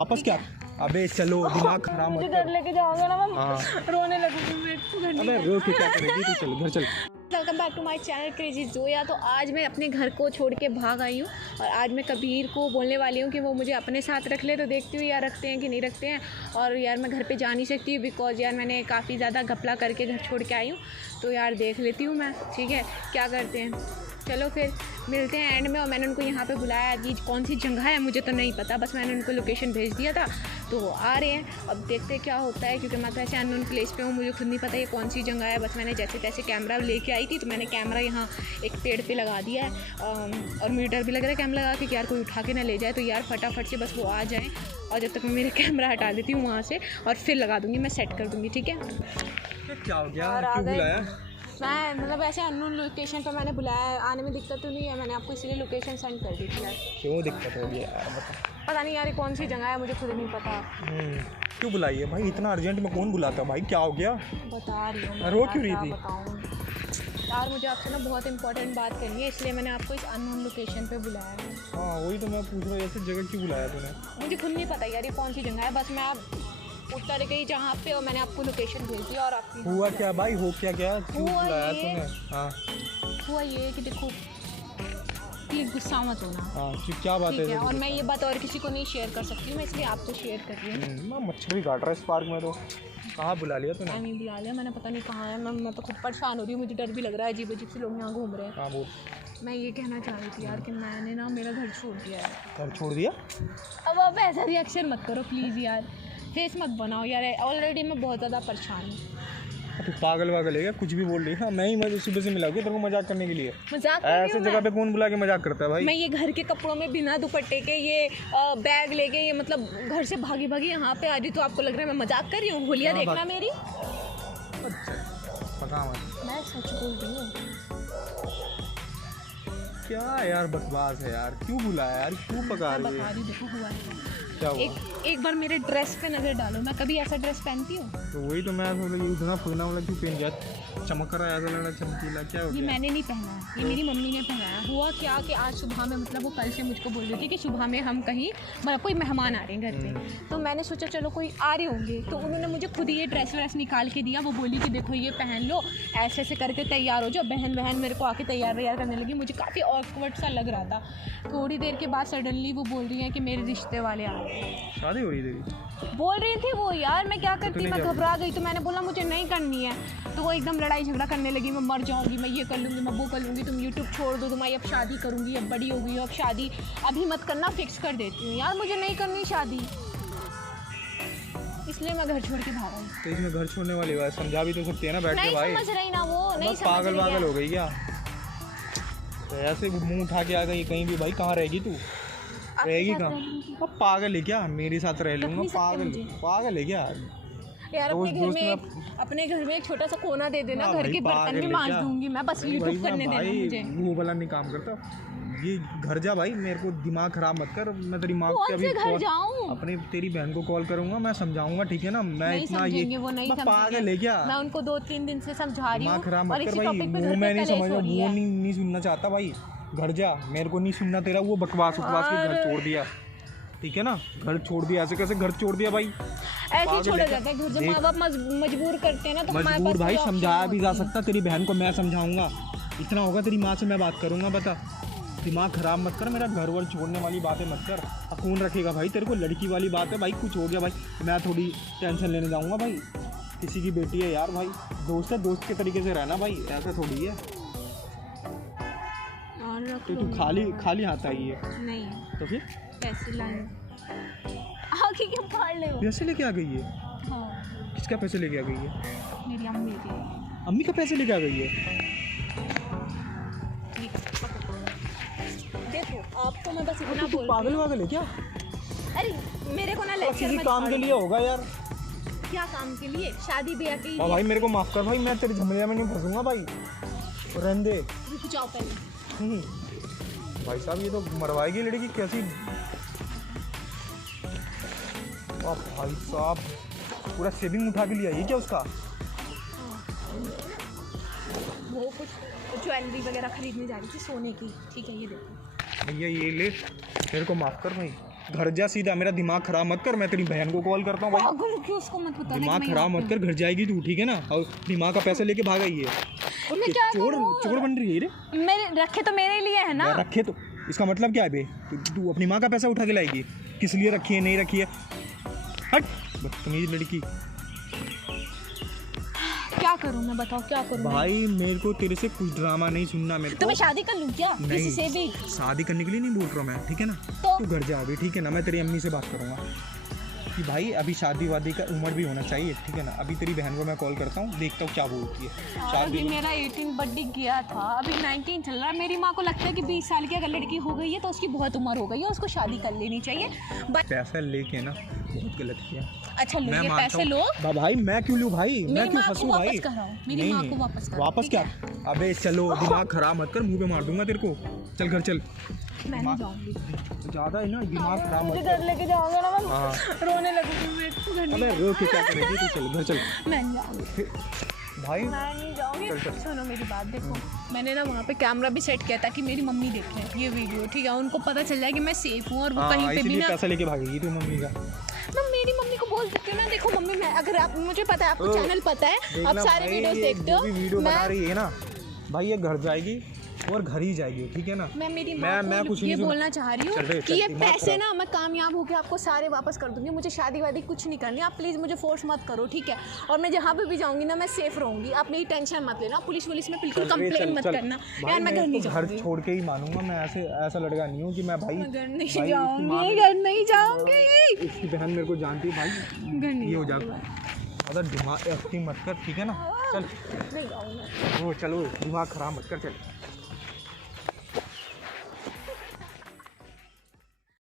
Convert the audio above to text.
वापस क्या? अबे चलो, दिमाग खराब मत मुझे कर। घर लेके जाओगे ना, मैं हाँ। रोने लगूंगी। मैं तो घर नहीं अबे रो के क्या करेगी तू? चल घर चल। Welcome back to my channel crazy Zoya. तो आज मैं अपने घर को छोड़ के भाग आई हूँ और आज मैं कबीर को बोलने वाली हूँ कि वो मुझे अपने साथ रख ले। तो देखती हूँ यार रखते हैं कि नहीं रखते हैं। और यार मैं घर पे जा नहीं सकती बिकॉज यार मैंने काफ़ी ज़्यादा घपला करके घर छोड़ के आई हूँ। तो यार देख लेती हूँ मैं, ठीक है क्या करते हैं। चलो फिर मिलते हैं एंड में। और मैंने उनको यहाँ पे बुलाया, कि कौन सी जगह है मुझे तो नहीं पता, बस मैंने उनको लोकेशन भेज दिया था तो वो आ रहे हैं। अब देखते हैं क्या होता है, क्योंकि मैं तो ऐसे अननोन प्लेस पे हूँ, मुझे खुद नहीं पता ये कौन सी जगह है। बस मैंने जैसे तैसे कैमरा लेके आई थी तो मैंने कैमरा यहाँ एक पेड़ पे लगा दिया है और मीटर भी लग रहा है कैमरा लगा के, यार कोई उठा के ना ले जाए। तो यार फटाफट से बस वो आ जाएँ और जब तक मैं मेरे कैमरा हटा देती हूँ वहाँ से और फिर लगा दूँगी, मैं सेट कर दूँगी, ठीक है। क्या हो गया? क्यों बुलाया? मैं मतलब ऐसे अननोन लोकेशन पर मैंने बुलाया, आने में दिक्कत तो नहीं है, मैंने आपको इसीलिए लोकेशन सेंड कर दी थी यार। क्यों दिक्कत होगी यार? बता। पता नहीं यार ये कौन सी जगह है, मुझे खुद नहीं पता। क्यों बुलाई है भाई? इतना अर्जेंट में कौन बुलाता भाई? क्या हो गया? बता रही हूँ, रो क्यों रही थी? बताऊँ यार, मुझे आपसे ना बहुत इंपॉर्टेंट बात करनी है, इसलिए मैंने आपको इस अननोन लोकेशन पे बुलाया है। हाँ वही तो मैं पूछ रहा हूँ, ऐसी जगह क्यों बुलाया तूने? मुझे खुद नहीं पता यार ये कौन सी जगह है, बस मैं उतर गई जहाँ पे और मैंने आपको लोकेशन भेज दिया। और आपकी हुआ क्या भाई? हो क्या क्या? क्यों हुआ बुलाया ये- तूने? हाँ हुआ ये कि देखो प्लीज़ गुस्सा मत होना, हाँ क्या बात ठीक है। है? और मैं ये बात और किसी को नहीं शेयर कर सकती हूँ, मैं इसलिए आपको शेयर कर रही हूँ। मैं मच्छर भी काट रहा है इस पार्क में। तो कहाँ बुला लिया तूने? मैं नहीं बुला लिया, मैंने पता नहीं कहाँ है। मैं तो खुद परेशान हो रही हूँ, मुझे डर भी लग रहा है, अजीब अजीब से लोग यहाँ घूम रहे हैं। हाँ बोल। मैं ये कहना चाह रही थी यार कि मैंने ना मेरा घर छोड़ दिया है। घर छोड़ दिया? अब आप ऐसा रिएक्शन मत करो प्लीज़ यार, फेस मत बनाओ यार, ऑलरेडी मैं बहुत ज़्यादा परेशान हूँ। तू पागल वागल है क्या? कुछ भी बोल रही है? हाँ मैं ही मैं सुबह से मिला के तेरे को मजाक करने के लिए। मजाक कर रही ऐसे हूँ जगह पे कौन बुला के मजाक करता है भाई? मैं ये घर के कपड़ों में बिना दुपट्टे के ये बैग लेके ये मतलब घर से भागी भागी यहाँ पे आ रही, तो आपको लग रहा है मैं मजाक कर रही हूँ? होलिया हाँ, देखना मेरी। पता मत। मैं सच बोल रही हूँ। क्या यार बकवास है यार? क्यों बुलाया यार? क्यों पका मैं रही बता है? रही हूँ, देखो हुआ है। क्या हुआ? एक बार मेरे ड्रेस पे नज़र डालो, मैं कभी ऐसा ड्रेस पहनती हूँ? तो वही तो मैं थोड़ा ये उतना फुगना वाला क्यों पहन गया? चमक रहा है, ऐसा लग रहा है चमकीला। क्या हो ये गया? मैंने नहीं पहना है, ये मेरी मम्मी ने पहनाया। हुआ क्या कि आज सुबह में मतलब वो कल से मुझको बोल रही थी कि सुबह में हम कहीं मतलब कोई मेहमान आ रहे हैं घर पे, तो मैंने सोचा चलो कोई आ रहे होंगे, तो उन्होंने मुझे खुद ही ये ड्रेस व्रेस निकाल के दिया। वो बोली कि देखो ये पहन लो, ऐसे ऐसे करके तैयार हो जाओ। बहन मेरे को आके तैयार करने लगी, मुझे काफ़ी ऑकवर्ड सा लग रहा था। थोड़ी देर के बाद सडनली वो बोल रही हैं कि मेरे रिश्ते वाले आ रहे हैं। शादी हो रही तेरी? बोल रही थी वो यार, मैं क्या करती, तूने मैं क्या घबरा गई। तो मैंने बोला मुझे नहीं करनी है, तो वो एकदम लड़ाई झगड़ा करने लगी, मैं मर जाऊंगी, मैं ये कर लूँगी, मैं वो कर लूँगी, तुम यूट्यूब छोड़ दो, तुम्हारी अब शादी करूँगी, अब बड़ी हो गई हो, अब शादी अभी मत करना, फिक्स कर देती हूँ। यार मुझे नहीं करनी शादी, इसलिए मैं घर छोड़ के भाग आई। तो इसमें घर छोड़ने वाली बात समझा भी तो सकती है ना बैठ के नहीं भाई? समझ रही ना वो, नहीं बस समझ पागल रही वागल है। हो गई क्या? तो ऐसे मुंह उठा के आ गई कहीं भी भाई? कहाँ रहेगी तू? आपके रहेगी साथ कहाँ? रह लूंगी। अब पागल है क्या? मेरे साथ रह लूँगा? नहीं सकते पागल मुझे। पागल है क्या? यार दोस्त अपने घर में एक छोटा सा कोना दे देना, हाँ घर भाई, के बर्तन पागल भी है मांज क्या? दूंगी मैं, बस यूट्यूब करने देना मुझे। वो वाला नहीं काम करता। ये घर जा भाई, मेरे को दिमाग खराब मत कर। मैं तेरी माँ कौन से घर जाऊँ? अपने तेरी बहन को कॉल करूंगा, मैं समझाऊंगा, ठीक है ना? मैं नहीं इतना समझेंगे, वो नहीं मैं पागल है क्या? मैं उनको 2-3 दिन से समझा रही दिमाग हूँ खराब और मत कर इसी भाई। टॉपिक पे मुंह घर में पे नहीं कलेश समझ हो वो रही है। नहीं सुनना चाहता भाई। घर जा, मेरे को नहीं सुनना तेरा वो बकवास उपवास के घर छोड़ दिया, ठीक है ना? घर छोड़ दिया, ऐसे कैसे घर छोड़ दिया भाई? ऐसे ही छोड़ा जाता है घर, जब माँ बाप मजबूर करते हैं ना तो हमारे मजबूर पास भाई कोई option समझाया भी जा होती है। सकता। तेरी बहन को मैं समझाऊंगा, इतना होगा तेरी माँ से मैं बात करूंगा। बता, दिमाग खराब मत कर, मेरा घर वर छोड़ने वाली बातें मत कर। अब कौन रखेगा भाई तेरे को? लड़की वाली बात है भाई, कुछ हो गया भाई मैं थोड़ी टेंशन लेने जाऊंगा भाई। किसी की बेटी है यार भाई, दोस्त है, दोस्त के तरीके से रहना भाई, ऐसा थोड़ी है। और रख तो लो। तू खाली हाथ आई है नहीं, तो फिर पैसे लाए आगे क्यों फाड़ ले हो? पैसे लेके आ गई है? हाँ, किसका पैसे लेके आ गई है? मेरी अम्मी के। अम्मी का पैसे लेके आ गई है? देखो आपको मैं बस इतना तू बोल पागल वागल है क्या? अरे मेरे को ना और लेक्चर किसी मत काम के पढ़ो। लिए होगा यार। क्या काम के लिए? शादी ब्याह के हाँ लिए। भाई मेरे को माफ कर भाई, मैं तेरे झमेले में नहीं फंसूंगा भाई, रहने दे। रुक जाओ पहले। भाई साहब ये तो मरवाएगी लड़की कैसी। वाह भाई साहब, पूरा सेविंग उठा के लिया ये क्या उसका? वो कुछ ज्वेलरी वगैरह खरीदने जा रही थी सोने की, ठीक है ये देखो। भैया ये ले, मेरे को माफ कर भाई। घर जा सीधा, मेरा दिमाग खराब मत कर, मैं तेरी बहन को कॉल करता हूँ भाई। पागल क्यों, उसको मत बता। दिमाग खराब मत कर, घर जाएगी तू, ठीक है ना, और दिमाग का पैसा लेके भाग आई है। मैं क्या चोर करूं? चोर बन रही है रे। मेरे रखे तो मेरे लिए है ना। रखे तो इसका मतलब क्या है बे? तू अपनी माँ का पैसा उठा के लाएगी, किस लिए रखी है नहीं रखी है? हट बदतमीज लड़की। क्या करूं मैं, बताओ क्या करूं भाई मेरे को तेरे से कुछ ड्रामा नहीं सुनना मेरे को। तो मैं शादी कर लूं क्या किसी से भी? शादी करने के लिए नहीं बोल रहा मैं, ठीक है ना। तो? तू घर जा अभी, ठीक है ना, मैं तेरी अम्मी से बात करूँगा कि भाई अभी शादी वादी का उम्र भी होना चाहिए, ठीक है ना। अभी तेरी बहन को मैं कॉल करता हूँ, देखता हूँ क्या बोलती है। अभी मेरा 18 बर्थडे गया था, अभी 19 चल रहा है। मेरी माँ को लगता है कि 20 साल की अगर लड़की हो गई है तो उसकी बहुत उम्र हो गई है, उसको शादी कर लेनी चाहिए। पैसा लेके ना बहुत गलत किया। अच्छा लो, ये पैसे लो। भाई मैं क्यों लूँ भाई, मैं क्यों फंसूँ भाई? मेरी माँ को वापस कराओ। वापस क्या? अबे चलो, दिमाग खराब मत कर, मुंह पे मार दूंगा तेरे को। चल घर चल। मैं नहीं जाऊंगी। ज़्यादा है ना, दिमाग खराब मत मुझे कर। घर लेके जाओगे ना, मैं हाँ। रोने लगूंगी। मैं तो घर नहीं, अबे रो के क्या करेगी तू? चल घर चल मैं नहीं जाऊंगी। भाई। मैं नहीं जाऊंगी। चल, चल। सुनो मेरी बात, देखो मैंने ना वहाँ पे कैमरा भी सेट किया ताकि मेरी मम्मी देखे ये वीडियो, ठीक है, उनको पता चल जाए कि मैं सेफ हूँ और वो कहीं पे भी ना। पैसा लेके भागेगी तू मम्मी का। मैं मेरी मम्मी को बोल सकती हूँ ना, देखो मम्मी, मैं अगर आप, मुझे पता है आपको चैनल पता है, आप सारे वीडियोस देखते हो। वीडियो बना मैं रही है ना भाई, ये घर जाएगी और घर ही जाएगी, ठीक है ना। मेरी मैं माँ को कुछ ये नहीं सुना। बोलना चाह रही हूँ चल रे, कि चल, ये दिमाग पैसे खराब। ना मैं कामयाब होकर आपको सारे वापस कर दूंगी। मुझे शादी वादी कुछ नहीं करनी, आप प्लीज़ मुझे फोर्स मत करो, ठीक है। और मैं जहाँ पे भी जाऊँगी ना, मैं सेफ रहूँगी, आप मेरी टेंशन मत लेना। पुलिस वुलिस में बिल्कुल कंप्लेन मत करना यार। मैं घर नहीं घर जाऊँगी, छोड़ के ही मानूंगा मैं, ऐसा लड़का नहीं हूँ कि मैं भाई मैं घर नहीं भाई, जाऊँगी, घर नहीं जाऊँगी। इसकी बहन मेरे को जानती है भाई, घर नहीं ये हो जाऊँगी। जाता। अगर दिमाग एक्टिंग मत कर, ठीक है ना। चल नहीं जाऊँगी। वो चलो, दिमाग खराब मत कर, चल।